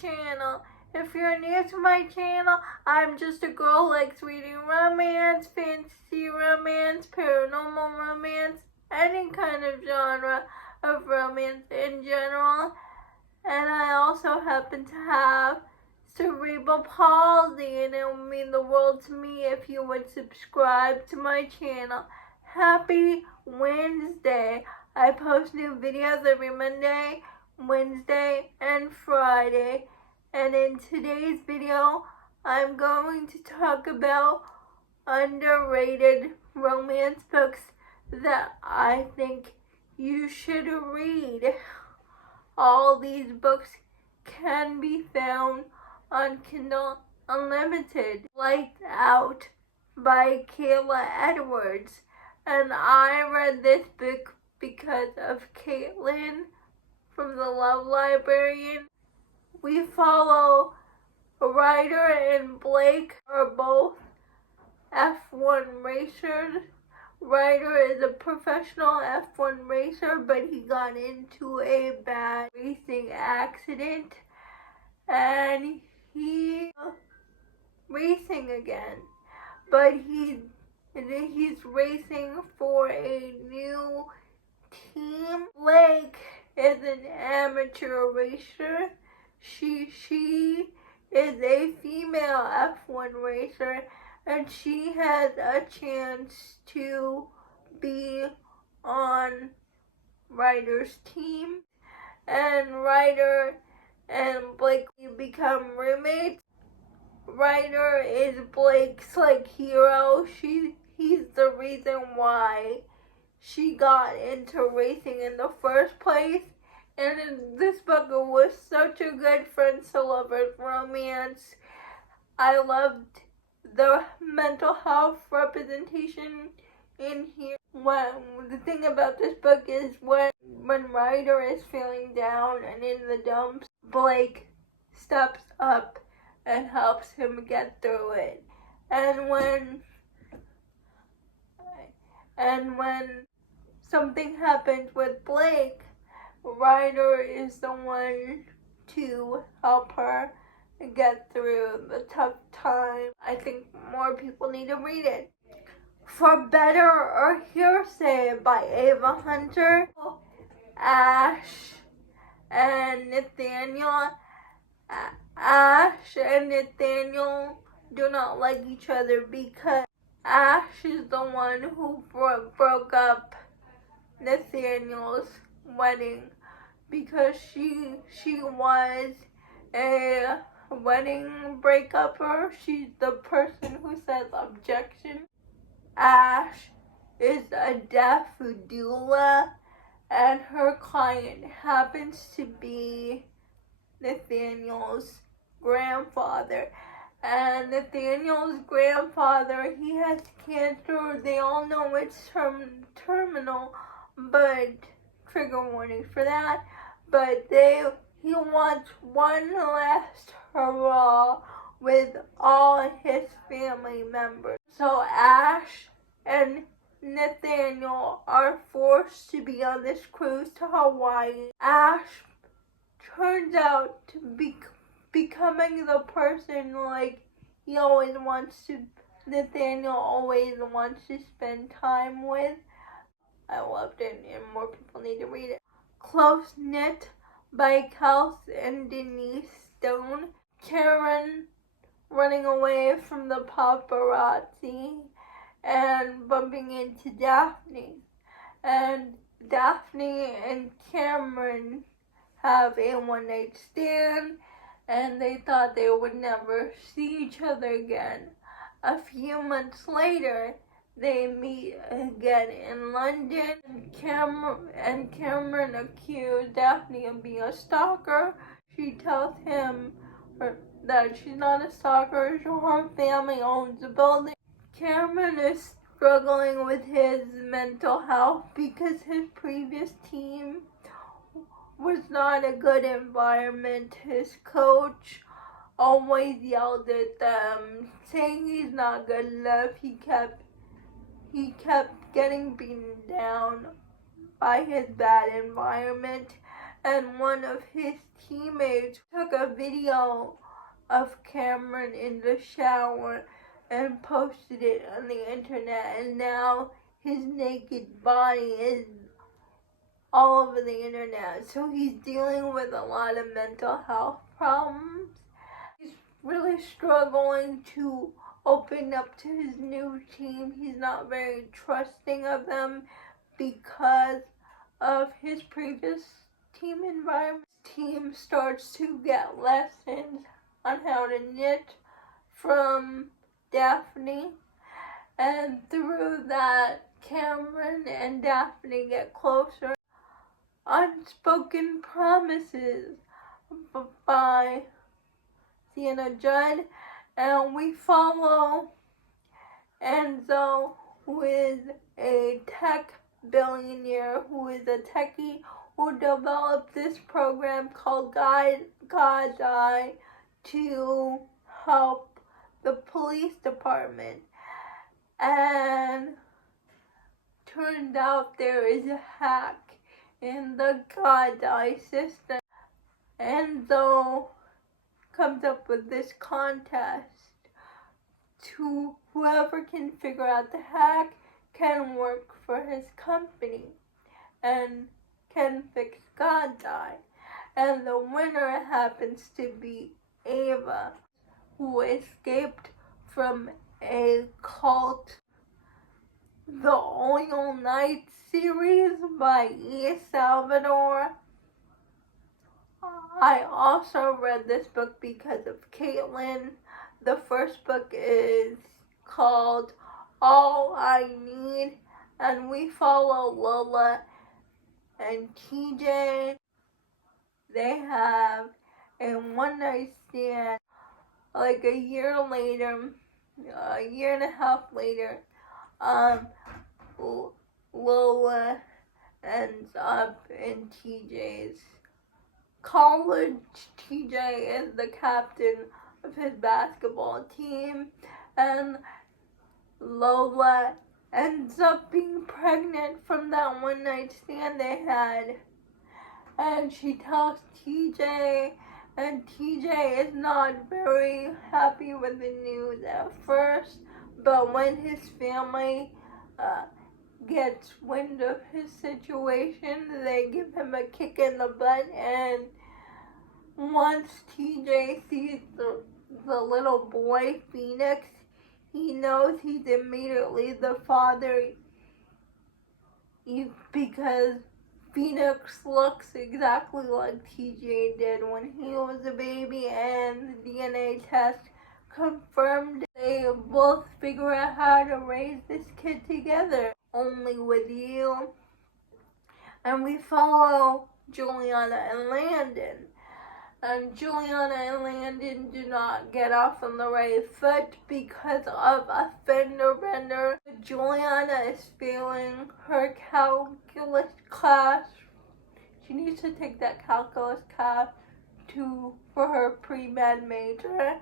channel. If you're new to my channel, I'm just a girl who likes reading romance, fantasy romance, paranormal romance, any kind of genre of romance in general. And I also happen to have cerebral palsy, and it would mean the world to me if you would subscribe to my channel. Happy Wednesday! I post new videos every Monday, Wednesday, and Friday. And in today's video, I'm going to talk about underrated romance books that I think you should read. All these books can be found on Kindle Unlimited. Lights Out by Kayla Edwards. And I read this book because of Caitlin from the Love Librarian. We follow Ryder and Blake are both F1 racers. Ryder is a professional F1 racer, but he got into a bad racing accident and he's racing again. But he's racing for a new team. Blake is an amateur racer. She is a female F1 racer, and she has a chance to be on Ryder's team. And Ryder and Blake become roommates. Ryder is Blake's hero. He's the reason why she got into racing in the first place. And this book was such a good friends to lovers romance. I loved the mental health representation in here. The thing about this book is when Ryder is feeling down and in the dumps, Blake steps up and helps him get through it. And when something happens with Blake, Ryder is the one to help her get through the tough time. I think more people need to read it. For Better or Hearsay by Ava Hunter. Ash and Nathaniel do not like each other because Ash is the one who broke up Nathaniel's wedding because she was a wedding breakuper. She's the person who says objection. Ash is a deaf doula, and her client happens to be Nathaniel's grandfather. And Nathaniel's grandfather, he has cancer. They all know it's terminal, but trigger warning for that. But he wants one last hurrah with all his family members. So Ash and Nathaniel are forced to be on this cruise to Hawaii. Ash turns out to be becoming the person he always wants to. Nathaniel always wants to spend time with. I loved it, and more people need to read it. Close Knit by Kels and Denise Stone. Karen running away from the paparazzi and bumping into Daphne. And Daphne and Cameron have a one-night stand, and they thought they would never see each other again. A few months later, they meet again in London, and Cameron accused Daphne of being a stalker. She tells him that she's not a stalker, her family owns the building. Cameron is struggling with his mental health because his previous team was not a good environment. His coach always yelled at them, saying he's not good enough. He kept getting beaten down by his bad environment. and one of his teammates took a video of Cameron in the shower and posted it on the internet, and now his naked body is all over the internet. So he's dealing with a lot of mental health problems. He's really struggling to open up to his new team. He's not very trusting of them because of his previous team environment. His team starts to get lessons on how to knit from Daphne, and through that, Cameron and Daphne get closer. Unspoken Promises by Sienna Judd, and we follow Enzo, who is a tech billionaire, who is a techie who developed this program called God's Eye to help the police department. And turned out there is a hack in the God's Eye system. Enzo comes up with this contest to whoever can figure out the hack can work for his company and can fix God's Eye. And the winner happens to be Ava, who escaped from a cult. The Oil Night series by E. Salvador. I also read this book because of Caitlin. The first book is called All I Need, and we follow Lola and TJ. They have a one-night stand. Like a year later, a year and a half later, Lola ends up in TJ's college. TJ is the captain of his basketball team, and Lola ends up being pregnant from that one night stand they had. And she tells TJ, and TJ is not very happy with the news at first, but when his family gets wind of his situation, they give him a kick in the butt. And once TJ sees the little boy, Phoenix, he knows he's immediately the father, because Phoenix looks exactly like TJ did when he was a baby, and the DNA test confirmed. They both figure out how to raise this kid together, only with you. And we follow Juliana and Landon. And Juliana and Landon do not get off on the right foot because of a fender bender. Juliana is failing her calculus class. She needs to take that calculus class for her pre-med major.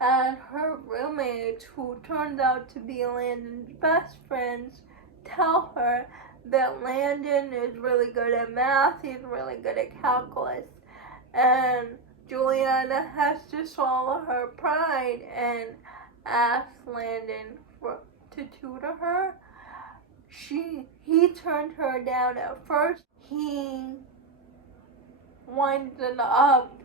And her roommates, who turned out to be Landon's best friends, tell her that Landon is really good at math, he's really good at calculus. And Juliana has to swallow her pride and ask Landon to tutor her. He turned her down at first. He winds up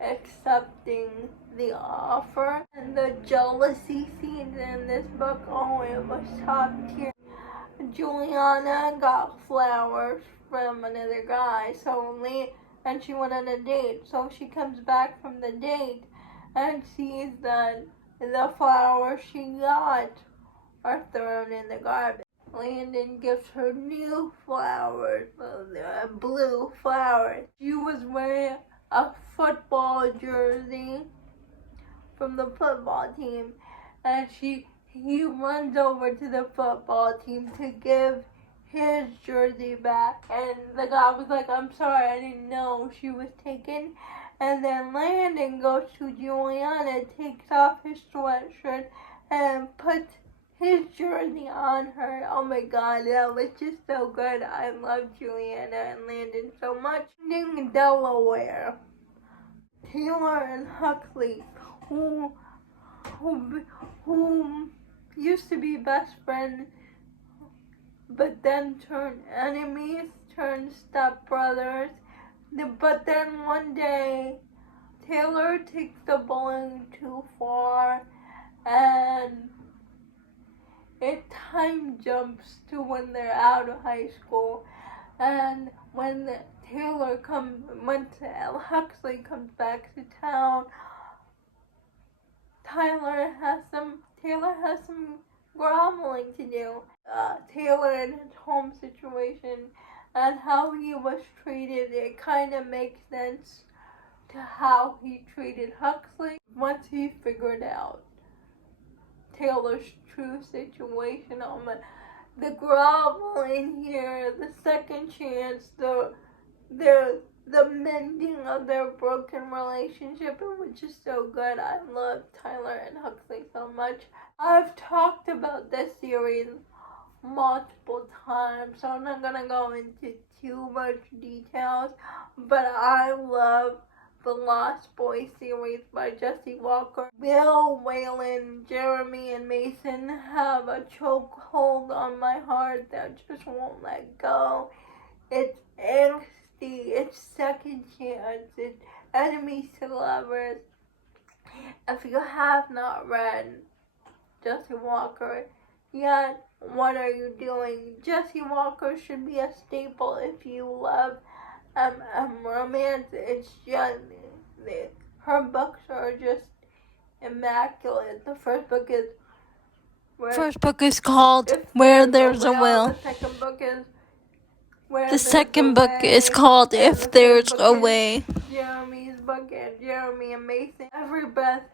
accepting the offer. And the jealousy scenes in this book, oh, it was top tier. Juliana got flowers from another guy, and she went on a date. So she comes back from the date and sees that the flowers she got are thrown in the garbage. Landon gives her new flowers, blue flowers. She was wearing a football jersey from the football team, and he runs over to the football team to give his jersey back, and the guy was like, "I'm sorry, I didn't know she was taken." And then Landon goes to Juliana, takes off his sweatshirt, and puts his journey on her. Oh my god, that was just so good. I love Juliana and Landon so much. In Delaware, Taylor and Huxley, who used to be best friends, but then turned enemies, turned stepbrothers. But then one day, Taylor takes the bullying too far, and it time jumps to when they're out of high school, and when Huxley comes back to town, Taylor has some grumbling to do. Taylor and his home situation and how he was treated, it kind of makes sense to how he treated Huxley once he figured out Taylor's true situation. The groveling here, the second chance, the mending of their broken relationship, it was just so good. I love Tyler and Huxley so much. I've talked about this series multiple times, so I'm not gonna go into too much details, but I love the Lost Boys series by Jesse Walker. Bill, Waylon, Jeremy, and Mason have a chokehold on my heart that just won't let go. It's angsty, it's second chance, it's enemies to lovers. If you have not read Jesse Walker yet, what are you doing? Jesse Walker should be a staple if you love romance. It's just, her books are just immaculate. The first book is called Where There's a Will. The second book is called If There's a Way. Jeremy's book, and Jeremy and Mason. Every breath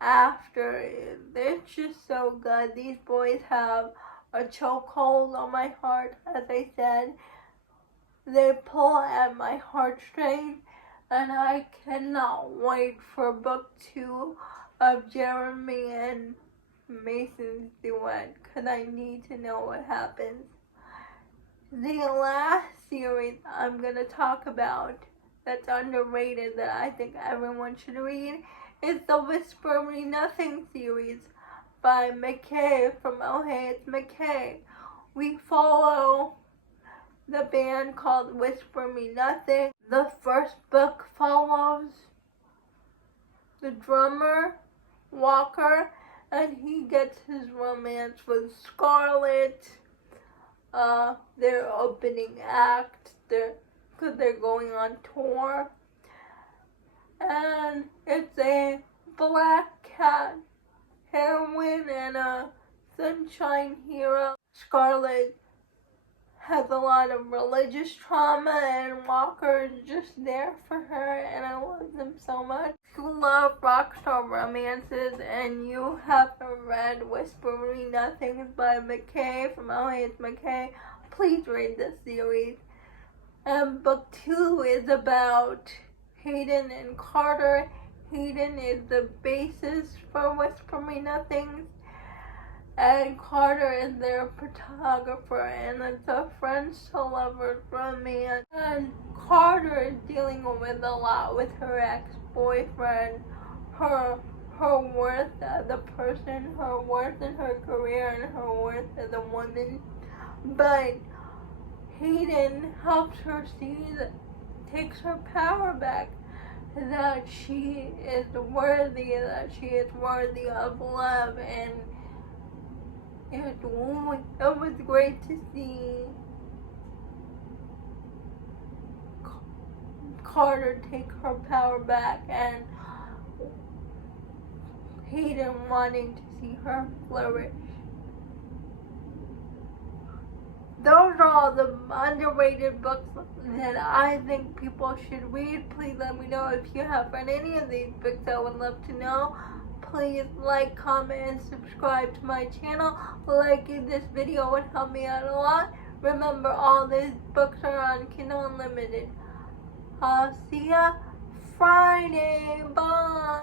after, it's just so good. These boys have a chokehold on my heart, as I said. They pull at my heartstrings, and I cannot wait for book 2 of Jeremy and Mason's duet, because I need to know what happens. The last series I'm going to talk about that's underrated that I think everyone should read is the Whisper Me Nothing series by McKay from Oh Hey It's McKay. We follow the band called Whisper Me Nothing. The first book follows the drummer, Walker, and he gets his romance with Scarlett. Their opening act, because they're going on tour. And it's a black cat heroine and a sunshine hero. Scarlett has a lot of religious trauma, and Walker is just there for her, and I love them so much. If you love rockstar romances and you haven't read Whisper Me Nothing by McKay from Oh Hey It's McKay, please read this series. And book 2 is about Hayden and Carter. Hayden is the basis for Whisper Me Nothing, and Carter is their photographer, and it's a friends to lovers romance. And Carter is dealing with a lot with her ex-boyfriend, her worth as a person, her worth in her career, and her worth as a woman. But Hayden helps her see takes her power back, that she is worthy of love, and it was great to see Carter take her power back, and Hayden wanting to see her flourish. Those are all the underrated books that I think people should read. Please let me know if you have read any of these books. I would love to know. Please like, comment, and subscribe to my channel. Liking this video would help me out a lot. Remember, all these books are on Kindle Unlimited. I'll see ya Friday. Bye.